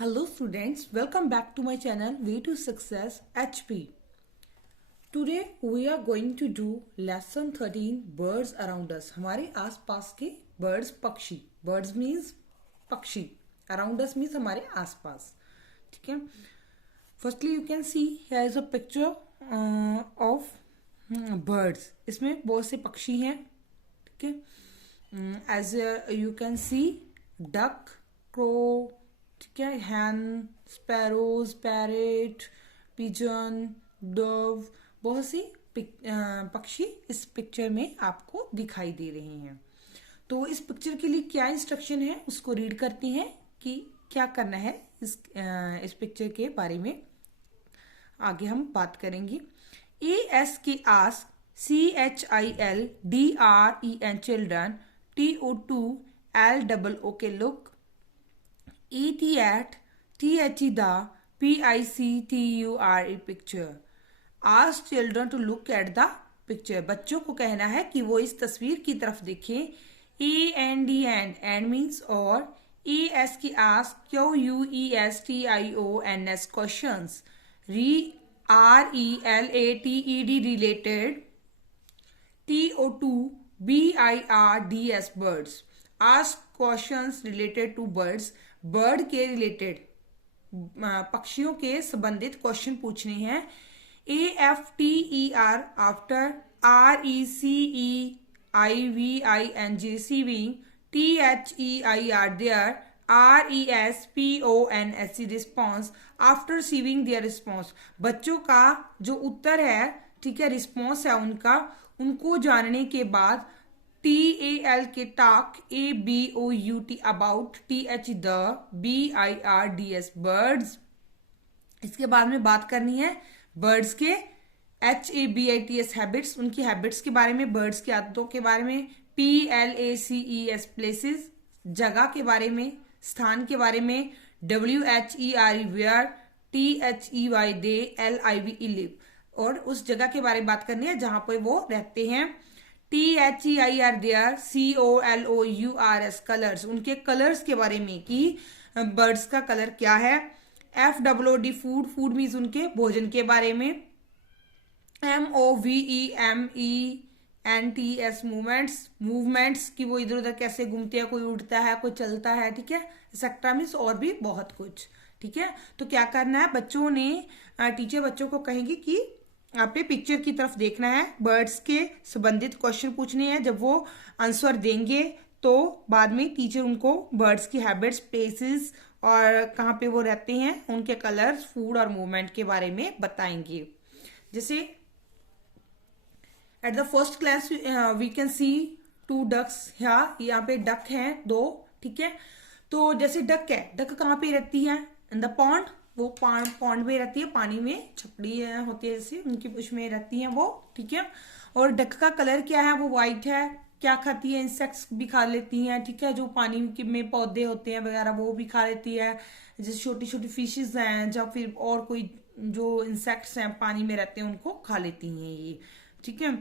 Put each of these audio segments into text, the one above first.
Hello students, welcome back to my channel Way to Success HP. Today we are going to do lesson 13 birds around us. हमारे आसपास के birds पक्षी. Birds means पक्षी. Around us means हमारे आसपास. ठीक है. Firstly you can see here is a picture of birds. इसमें बहुत से पक्षी हैं. ठीक है. As you can see duck, crow, ठीक है, हैन, स्पैरोज, पैरेट, पिजन, डव, बहुत सी पक्षी इस पिक्चर में आपको दिखाई दे रहे हैं. तो इस पिक्चर के लिए क्या इंस्ट्रक्शन है उसको रीड करते हैं कि क्या करना है. इस पिक्चर के बारे में आगे हम बात करेंगे. AS के ask, CHILDREN children, TO2 LOO के look, ET at THE the PICTURE picture. Ask children to look at the picture. बच्चों को कहना है कि वो इस तस्वीर की तरफ देखें. AND and means और. AS की ask, QUESTIONS questions, RELATED related, TO2 BIRDS birds. Ask questions related to birds. Bird के रिलेटेड पक्षियों के संबंधित क्वेश्चन पूछने हैं. AFTER after, RECEIVING receiving, THEIR there, RESPONSE response after receiving their response. बच्चों का जो उत्तर है, ठीक है, रिस्पॉन्स है उनका, उनको जानने के बाद TAL के टाक, ABOUT about, TH the, BIRDS birds. इसके बाद में बात करनी है बर्ड्स के HABITS हैबिट्स, उनकी हैबिट्स के बारे में, बर्ड्स की आदतों के बारे में. PLACES प्लेसेस, जगह के बारे में, स्थान के बारे में. WHERE where, THEY they, LIVE live, और उस जगह के बारे में बात करनी है जहां पर वो रहते हैं. THEIR देयर, COLOURS कलर्स, उनके कलर्स के बारे में कि बर्ड्स का कलर क्या है. FOOD फूड, फूड मीन्स उनके भोजन के बारे में. MOVEMENTS मूवमेंट्स, मूवमेंट्स कि वो इधर उधर कैसे घूमते हैं, कोई उड़ता है, कोई चलता है, ठीक है. एक्सेट्रा मीन्स और भी बहुत कुछ. ठीक है. तो क्या करना है, बच्चों ने, टीचर बच्चों को कहेंगे कि आपने पिक्चर की तरफ देखना है, बर्ड्स के संबंधित क्वेश्चन पूछने हैं. जब वो आंसर देंगे तो बाद में टीचर उनको बर्ड्स की हैबिट्स, प्लेसेस और कहाँ पे वो रहते हैं, उनके कलर्स, फूड और मूवमेंट के बारे में बताएंगे. जैसे at the first class we can see 2 ducks. यहाँ पे डक हैं 2. ठीक है. तो जैसे डक है, डक कहाँ पे रहती है, इन द पॉन्ड, वो पॉन्ड में रहती है, पानी में छपड़ी होती है जैसे, उनकी उसमें रहती है वो. ठीक है. और डक का कलर क्या है, वो व्हाइट है. क्या खाती है, इंसेक्ट्स भी खा लेती हैं. ठीक है. जो पानी में पौधे होते हैं वगैरह वो भी खा लेती है. जैसे छोटी छोटी फिशेज हैं, या फिर और कोई जो इंसेक्ट्स हैं पानी में रहते हैं उनको खा लेती हैं ये. ठीक है.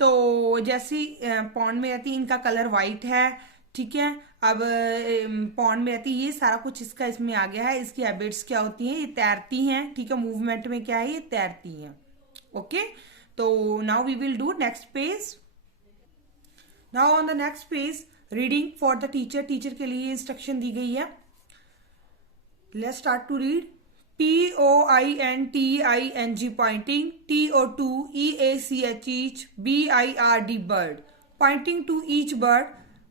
तो जैसे पॉन्ड में रहती है, इनका कलर व्हाइट है. ठीक है. अब पॉन्ड में रहती है, ये सारा कुछ इसका इसमें आ गया है. इसकी हैबिट्स क्या होती हैं, ये तैरती हैं. ठीक है. मूवमेंट में क्या है, ये तैरती हैं. ओके. तो now we will do next page. Now on the next page, reading for the teacher. Teacher के लिए इंस्ट्रक्शन दी गई है. Let's start to read. POINTING pointing, TO2 EACH BIRD bird. Pointing to each bird,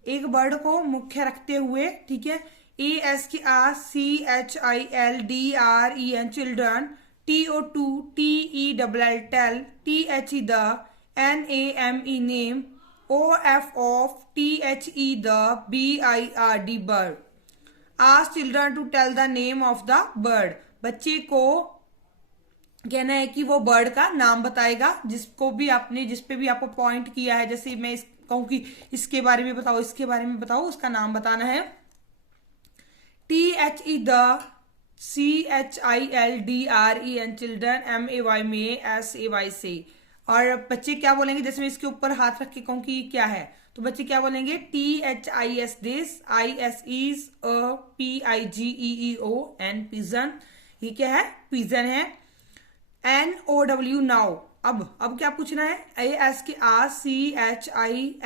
एक bird को मुख्य रखते हुए. ठीक है. AS की आस, CHILDREN children, TO2 TELL tell, THE the, NAME name, OF of, THE the BIRD bird. Ask children to tell the name of the bird. बच्चे को कहना है कि वो बर्ड का नाम बताएगा, जिसको भी आपने, जिसपे भी आपको पॉइंट किया है. जैसे मैं कहूं कि इसके बारे में बताओ, इसके बारे में बताओ, उसका नाम बताना है. THE the, CHILDREN children, MAY में, SAY से. और बच्चे क्या बोलेंगे, जैसे मैं इसके ऊपर हाथ रख के कहूं कि क्या है, तो बच्चे क्या बोलेंगे, THIS this, IS is, PIGEEO and pigeon, ये क्या है, पिजन है। NOW नाउ, अब क्या पूछना है, AS के आस, CHILDREN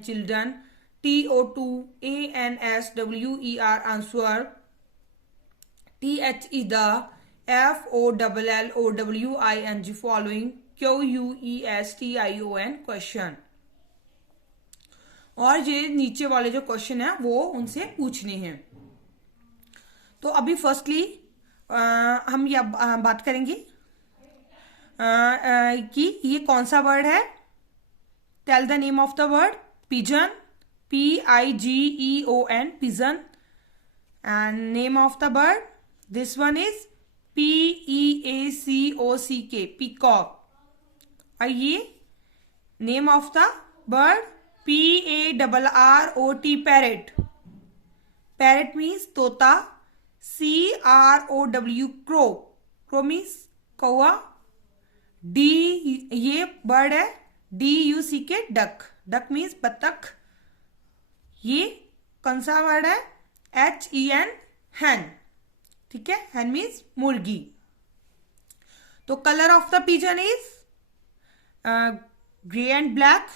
children, TO2 ANSWER answer, THE the, FOLLOWING following, QUESTION question. और ये नीचे वाले जो क्वेश्चन है वो उनसे पूछने हैं। तो अभी फर्स्टली हम यह बात करेंगे कि ये कौन सा वर्ड है। Tell the name of the word, pigeon, PIGEON pigeon, and name of the bird, this one is PEACOCK peacock. और ये name of the bird, PARROT parrot, parrot means तोता, CROW क्रो, क्रो मीन्स कौआ, D ये bird है, DUCK duck, duck means बतख। ये कौन सा वर्ड है, HEN हैन, ठीक है, हैन मीन्स मुर्गी। तो colour of the pigeon is grey and black,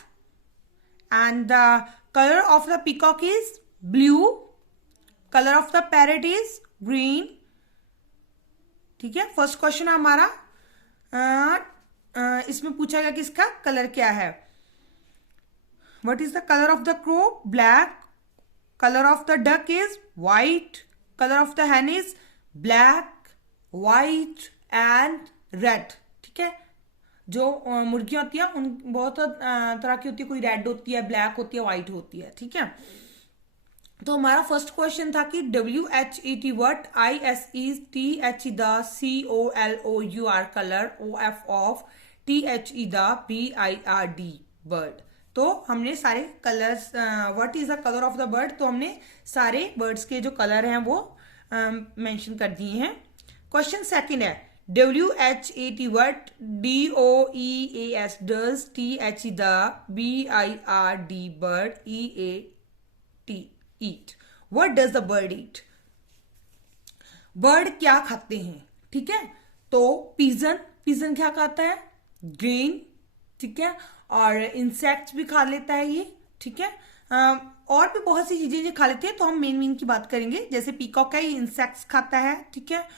and the color of the peacock is blue, color of the parrot is green, ठीक है। फर्स्ट क्वेश्चन हमारा इसमें पूछा गया कि इसका कलर क्या है। What is the colour of the crow, black, colour of the duck is white, colour of the Hahn is black, white and red, ठीक है। जो मुर्गियां होती है उन बहुत तरह की होती है, कोई रेड होती है, ब्लैक होती है, व्हाइट होती है, ठीक है। तो हमारा फर्स्ट क्वेश्चन था कि WHET what, IS is, THE the, COLOUR colour, OF of, THE the, BIRD bird. तो हमने सारे colours, what is the colour of the bird, तो हमने सारे बर्ड्स के जो कलर हैं वो मेंशन कर दिए हैं। क्वेश्चन सेकंड है, WHET what, DOEAS does, THE the, BIRD bird, EAT eat, what does the bird eat, bird क्या खाते हैं, ठीक है। तो पिजन, पिजन क्या खाता है, ग्रेन, ठीक है, और इंसेक्ट्स भी खा लेता है ये, ठीक है। और भी बहुत सी चीजें ये खा लेते हैं, तो हम मेन की बात करेंगे। जैसे पीकॉक है, ये इंसेक्ट्स खाता है, ठीक है,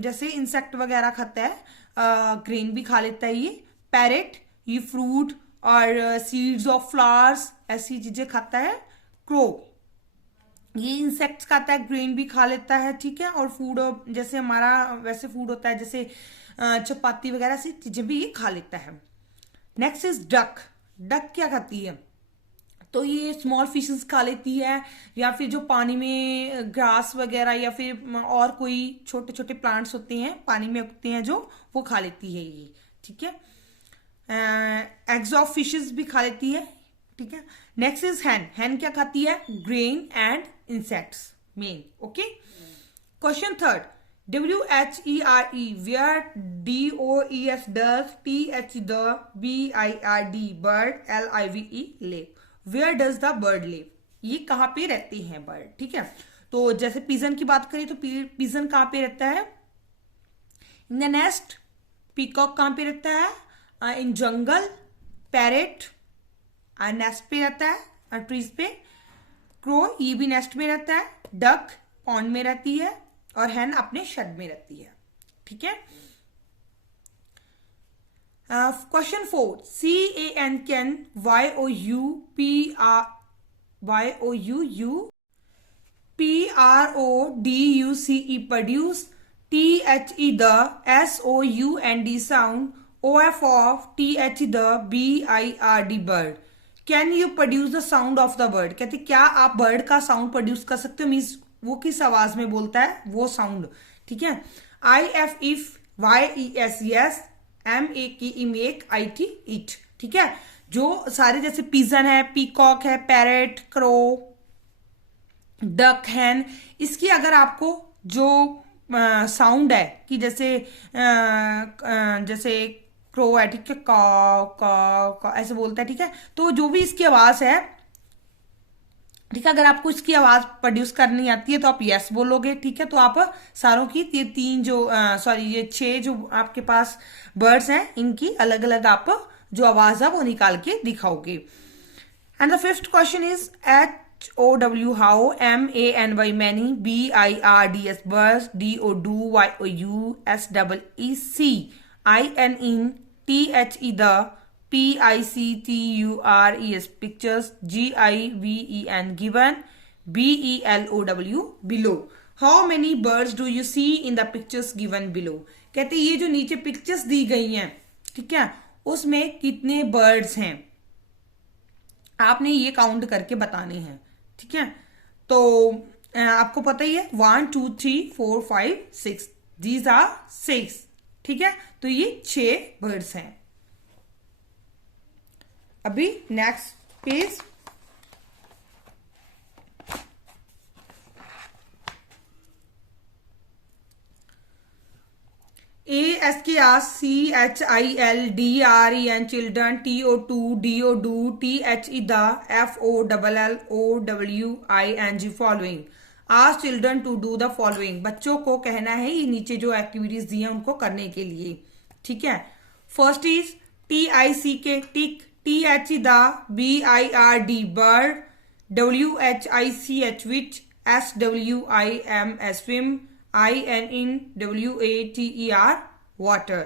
जैसे इंसेक्ट वगैरह खाता है, ग्रेन भी खा लेता है ये। पैरेट ये फ्रूट और सीड्स ऑफ फ्लावर्स ऐसी चीजें खाता है। क्रो ये इंसेक्ट्स खाता है, ग्रेन भी खा लेता है, ठीक है, और फूड जैसे हमारा वैसे फूड होता है, जैसे चपाती वगैरह ऐसी चीजें भी ये खा लेता है। नेक्स्ट इज डक, डक क्या खाती है, तो ये स्मॉल फिशेस खा लेती है, या फिर जो पानी में ग्रास वगैरह या फिर और कोई छोटे छोटे प्लांट्स होते हैं पानी में उगते हैं जो, वो खा लेती है ये, ठीक है। एग्स ऑफ फिशेस भी खा लेती है, ठीक है। नेक्स्ट इज हैन, हैन क्या खाती है, grain and insects main, okay. Question third, WHERE where, DOES does, THE the, BIRD bird, LIVE live, where does the bird live, ये कहाँ पे रहते हैं बर्ड, ठीक है। तो जैसे पिजन की बात करें तो पिजन कहाँ पे रहता है, इन द नेस्ट। पीकॉक कहाँ पे रहता है, इन जंगल। पैरेट नेस्ट पे रहता है, ट्रीज पे। क्रो ये भी नेस्ट में रहता है। डक पॉन्ड में रहती है, और हैन अपने शेड में रहती है, ठीक है। Question 4, CAN can, YOUPRODUCE produce, THE the, SOUND sound, OF of, THE the, BIRD bird, can you produce the sound of the bird, कहते क्या आप बर्ड का साउंड प्रोड्यूस कर सकते हो, मीन्स वो किस आवाज में बोलता है वो साउंड, ठीक है। IF if, YES yes, MAKE make, IT it, ठीक है। जो सारे जैसे पिजन है, पीकॉक है, पैरेट, क्रो, डक, हैन, इसकी अगर आपको जो साउंड है कि जैसे क्रो है, ठीक है, का ऐसे बोलता है, ठीक है। तो जो भी इसकी आवाज है, ठीक है, अगर आपको इसकी आवाज प्रोड्यूस करनी आती है तो आप यस बोलोगे, ठीक है। तो आप सारों की तीन जो सॉरी ये 6 जो आपके पास बर्ड्स हैं, इनकी अलग अलग आप जो आवाज है वो निकाल के दिखाओगे। And the fifth question is HOW how, MANY many, BIRDS birds, DO do, YOU, SEEC, INE, THE, PICTURES pictures, GIVEN given, BELOW below. How many birds do you see in the pictures given below? कहते ये जो नीचे pictures दी गई हैं, ठीक है, उसमें कितने बर्ड्स हैं आपने ये काउंट करके बताने हैं, ठीक है। तो आपको पता ही है 1 2 3 4 5 6, दीज आर 6, ठीक है। तो ये 6 बर्ड्स हैं। अभी next page, ASKRCHILDREN children, TO2 DODO THE the, FOLLOWING following. Ask children to do the following. बच्चों को कहना है ये नीचे जो एक्टिविटीज दी हैं उनको करने के लिए, ठीक है। First is TICK tick, THE the, BIRD bird, WHICH which, SWIM swim, ININ water.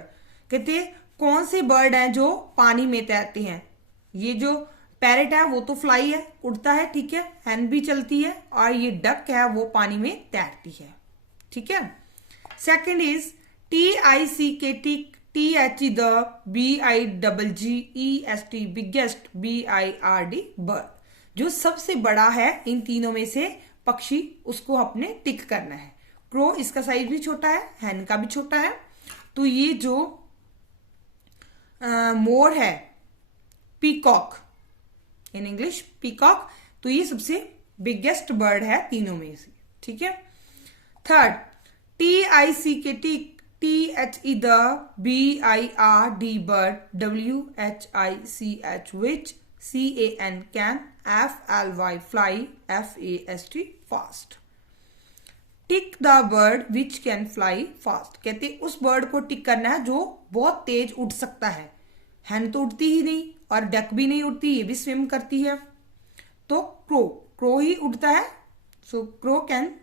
कहते कौन से बर्ड हैं जो पानी में तैरते हैं। ये जो पैरेट है वो तो फ्लाई है, उड़ता है, ठीक है, हैन भी चलती है, और ये डक है वो पानी में तैरती है, ठीक है। Second is TICK tick, THE the, BIGGEST biggest, BIRD bird, जो सबसे बड़ा है इन तीनों में से पक्षी, उसको अपने टिक करना है। क्रो इसका साइज भी छोटा है, हैन का भी छोटा है। तो ये जो मोर है, पीकॉक, इन इंग्लिश पीकॉक, तो ये सबसे बिगेस्ट बर्ड है तीनों में से, ठीक है। Third TICK tick, THE the, BIRD bird, WHICH which, CAN FLY fly, FAST fast. Tick the bird which can fly fast, कहते उस बर्ड को टिक करना है जो बहुत तेज उड़ सकता है। हैन तो उड़ती ही नहीं, और डक भी नहीं उड़ती, ये भी स्विम करती है। तो क्रो ही उड़ता है, so crow can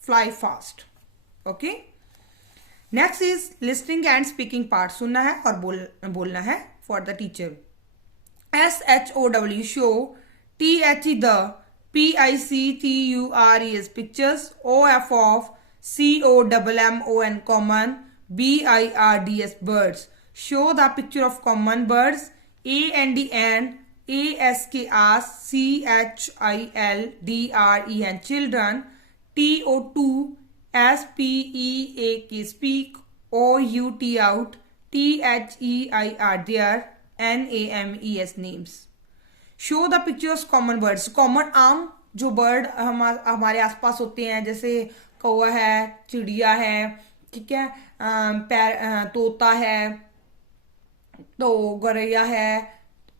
fly fast, okay. Next is listening and speaking part, सुनना है और बोलना है for the teacher. SHOW show, THE the, PICTURES pictures, OF COMMON common, BIRDS birds. Show the picture of common birds. AND ASKRS CHILDREN children, TO2 SPEAK speak, OUT out, THEIR there, NAMES names. Show the pictures common birds, common आम जो bird हमारे आसपास होते हैं, जैसे कौवा है, चिड़िया है, ठीक है, तोता है, तो गौरैया है,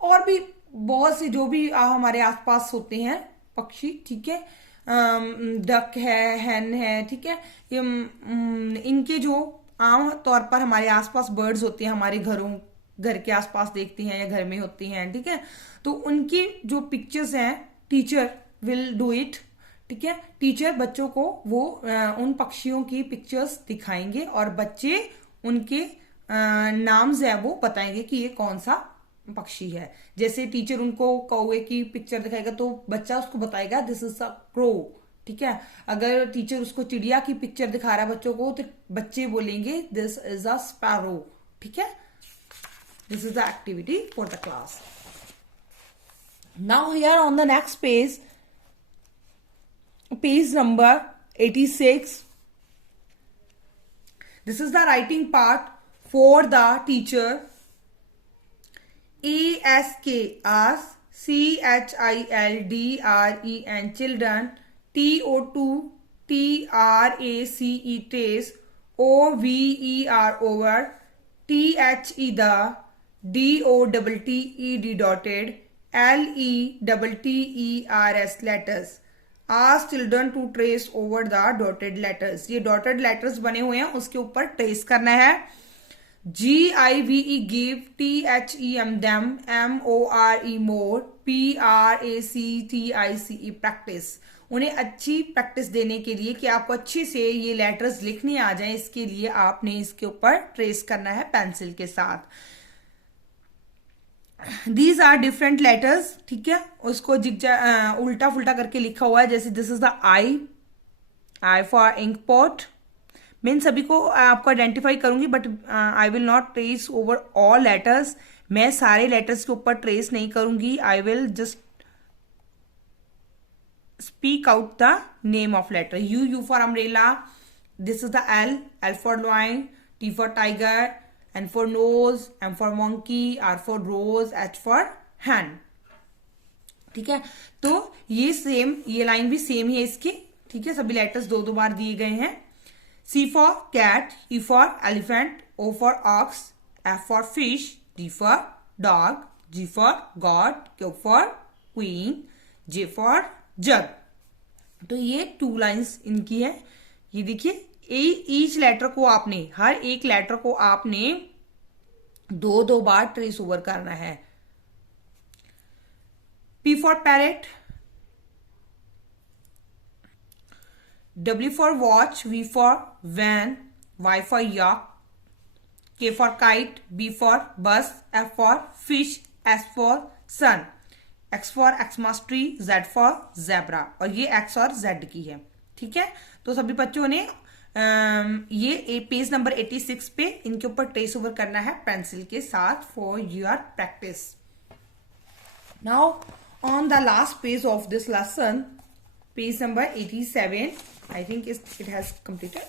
और भी बहुत से जो भी हमारे आसपास होते हैं पक्षी, ठीक है, डक है, हैन है, ठीक है। ये इनके जो आम तौर पर हमारे आसपास बर्ड्स होते हैं, हमारे घर के आसपास देखते हैं या घर में होती हैं, ठीक है। तो उनकी जो पिक्चर्स हैं, टीचर विल डू इट, ठीक है। टीचर बच्चों को वो उन पक्षियों की पिक्चर्स दिखाएंगे और बच्चे उनके नाम्स है वो बताएंगे कि ये कौन सा पक्षी है। जैसे टीचर उनको कौवे की पिक्चर दिखाएगा तो बच्चा उसको बताएगा दिस इज अ क्रो, ठीक है। अगर टीचर उसको चिड़िया की पिक्चर दिखा रहा है बच्चों को तो बच्चे बोलेंगे दिस इज अ स्पैरो, ठीक है। This is the activity for the class. Now here on the next page, page number 86. This is the writing part for the teacher. ASKRS CHILDREN children, TO2 TRACE trace, OVER over, THE the, DOTTED dotted LETTERS letters. Ask children to trace over the dotted letters. ये dotted letters बने हुए हैं, उसके ऊपर trace करना है. GIVE give, THEM them, MORE more, PRACTICE practice. उन्हें अच्छी प्रैक्टिस देने के लिए कि आपको अच्छे से ये लेटर्स लिखने आ जाएं, इसके लिए आपने इसके ऊपर ट्रेस करना है पेंसिल के साथ. दीज आर डिफरेंट लेटर्स, ठीक है. उसको उल्टा फुल्टा करके लिखा हुआ है. जैसे this is the I for ink pot. मैं इन सभी को आपको आइडेंटिफाई करूंगी, but I will not trace over all letters. मैं सारे लेटर्स के ऊपर ट्रेस नहीं करूंगी. I will just speak out the name of letter. U for umbrella. This is the L for lion, T for tiger, N for nose, M for monkey, R for rose, H for hand. ठीक है. तो ये same, ये line भी same ही है इसकी. ठीक है. सभी लेटर्स दो दो बार दिए गए हैं. C for cat, E for elephant, O for ox, F for fish, D for dog, G for god, Q for queen, J for जग. तो ये 2 लाइंस इनकी है. ये देखिए, ईच लेटर को आपने, हर एक लेटर को आपने दो दो बार ट्रेस ओवर करना है. P for parrot, W for watch, V for van, Y for yak, K for kite, B for bus, F for fish, S for sun, X for Xmas tree, Z for zebra. और ये X और Z की है. ठीक है. तो सभी बच्चों ने ये पेज नंबर 86 पे इनके ऊपर ट्रेस ओवर करना है पेंसिल के साथ for your practice. Now on the last page of this lesson, page number 87, I think it has completed.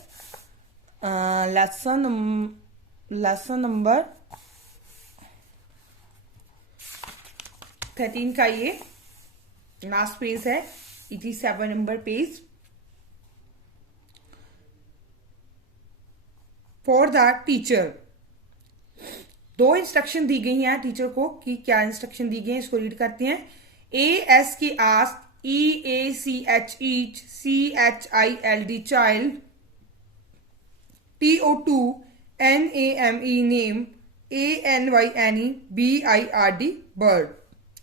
Lesson number 13 का ये लास्ट पेज है. 87 number page. For the teacher, 2 instruction दी गई हैं टीचर को कि क्या इंस्ट्रक्शन दी गई है, इसको रीड करते हैं. AS की ask, EACH each, CHILD child, TO2 NAME name, ANYNE BIRD bird.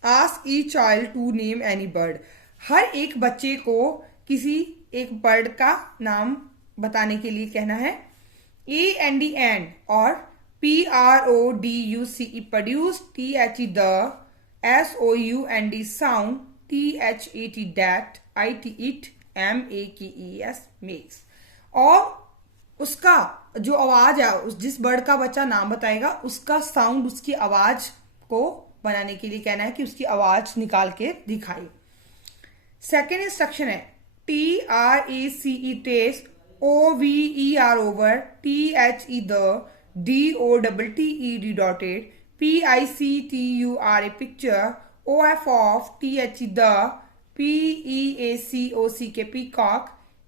Ask each child to name any bird. हर एक बच्चे को किसी एक बर्ड का नाम बताने के लिए कहना है. AND and और PRODUCE produce, THE the, SOUND sound, THAT that, IT it, MAKES makes. और उसका जो आवाज है, जिस बर्ड का बच्चा नाम बताएगा उसका साउंड, उसकी आवाज को बनाने के लिए कहना है कि उसकी आवाज निकाल के दिखाए. सेकेंड इंस्ट्रक्शन है TRACE test, OVER over, THE the, DOTTED dotted, PICTURA picture, OF of, THE the, PEACOCK peacock,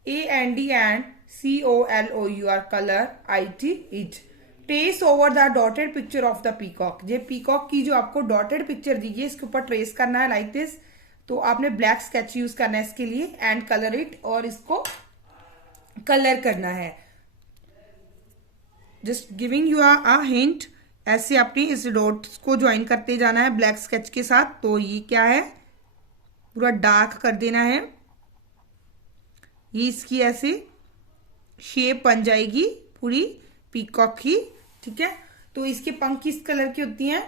AND and, COLOUR color, IT it. Trace over the dotted picture of the peacock. ये peacock की जो आपको dotted picture दी है, इसके ऊपर trace करना है like this. तो आपने ब्लैक स्केच यूज करना है इसके लिए एंड कलर इट, और इसको कलर करना है. Just giving you a hint. ऐसे आपने इस डॉट्स को ज्वाइन करते जाना है ब्लैक स्केच के साथ. तो ये क्या है, पूरा डार्क कर देना है. ये इसकी ऐसे शेप बन जाएगी पूरी पीकॉक की. ठीक है. तो इसके पंख किस कलर की होती हैं,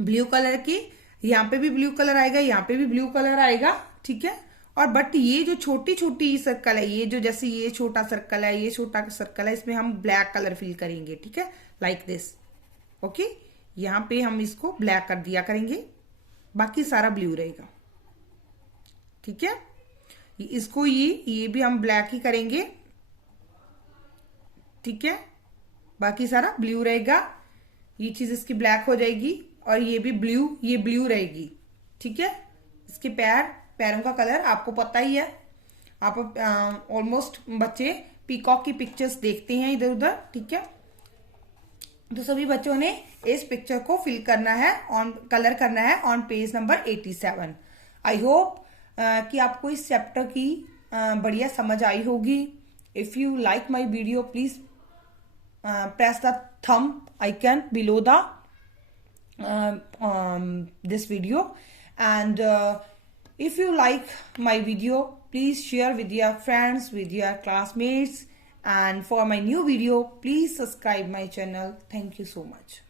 ब्लू कलर की. यहाँ पे भी ब्लू कलर आएगा, यहाँ पे भी ब्लू कलर आएगा. ठीक है. और बट ये जो छोटी छोटी सर्कल है, ये जो जैसे ये छोटा सर्कल है, ये छोटा सर्कल है, इसमें हम ब्लैक कलर फिल करेंगे. ठीक है, लाइक दिस. ओके. यहाँ पे हम इसको ब्लैक कर दिया करेंगे, बाकी सारा ब्लू रहेगा. ठीक है. इसको ये भी हम ब्लैक ही करेंगे. ठीक है, बाकी सारा ब्लू रहेगा. ये चीज इसकी ब्लैक हो जाएगी और ये भी ब्लू, ये ब्लू रहेगी. ठीक है. इसके पैरों का कलर आपको पता ही है. आप ऑलमोस्ट बच्चे पीकॉक की पिक्चर्स देखते हैं इधर उधर. ठीक है. तो सभी बच्चों ने इस पिक्चर को फिल करना है, ऑन कलर करना है on page number 87। I hope कि आपको इस चैप्टर की बढ़िया समझ आई होगी। If you like my video please press the thumb icon below the this video, and if you like my video please share with your friends, with your classmates, and for my new video please subscribe my channel. Thank you so much.